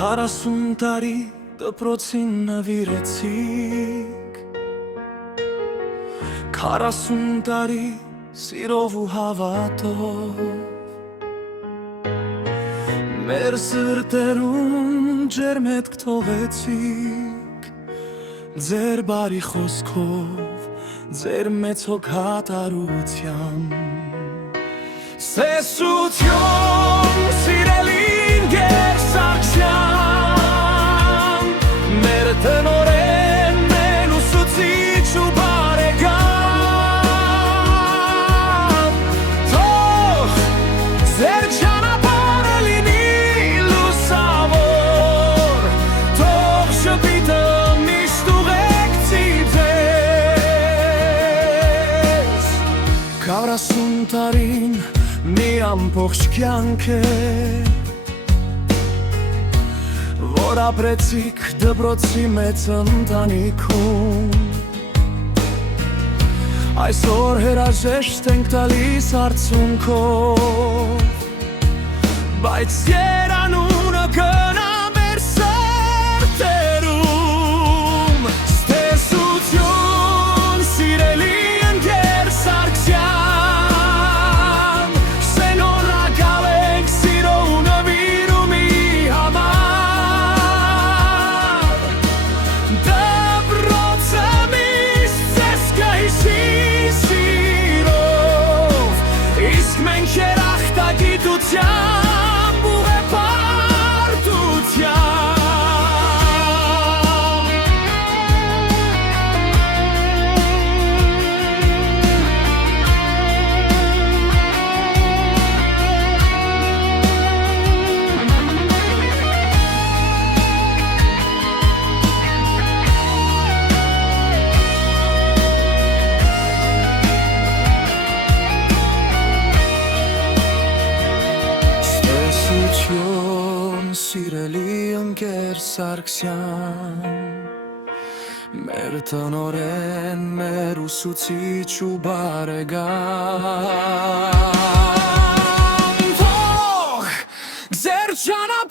40 տարի դպրոցին նվիրեցիք, 40 տարի սիրով ու հավատով, մեր սրտերում ջերմետ կթողեցիք, ձեր բարի խոսքով, ձեր մեծ հոգատարությամբ։ Սեսություն սիրելի ընկեր Սարգսյան, մեր տնօրեն, մեր ուսուցիչ ու բարեկամ, թող ձեր ճանապարհը լինի լուսավոր, թող շփիթը միշտ ուղեկցի ձեզ։ 40 տարին մի ամբողջ կյանք է, որ ապրեցիք դպրոցի մեծ ընտանիքում, այսօր հրաժեշտ ենք տալիս արցունքով, բայց երանունը կնա մեր սրտերում։ Ստեսություն սիրելի ընկեր Սարգսյան, շնորհակալ ենք սիրո ու նվիրումի համար, դպրոցը միշտ ձեզ կհիշի սիրով, իսկ մենք երախտագիտությամբ ուղեպարտությամբ։ Ստեսություն սիրելի ընկեր Սարգսյան, մեր տնօրեն, մեր ուսուցիչ ու բարեկամ, թող ձեր ճանապարհը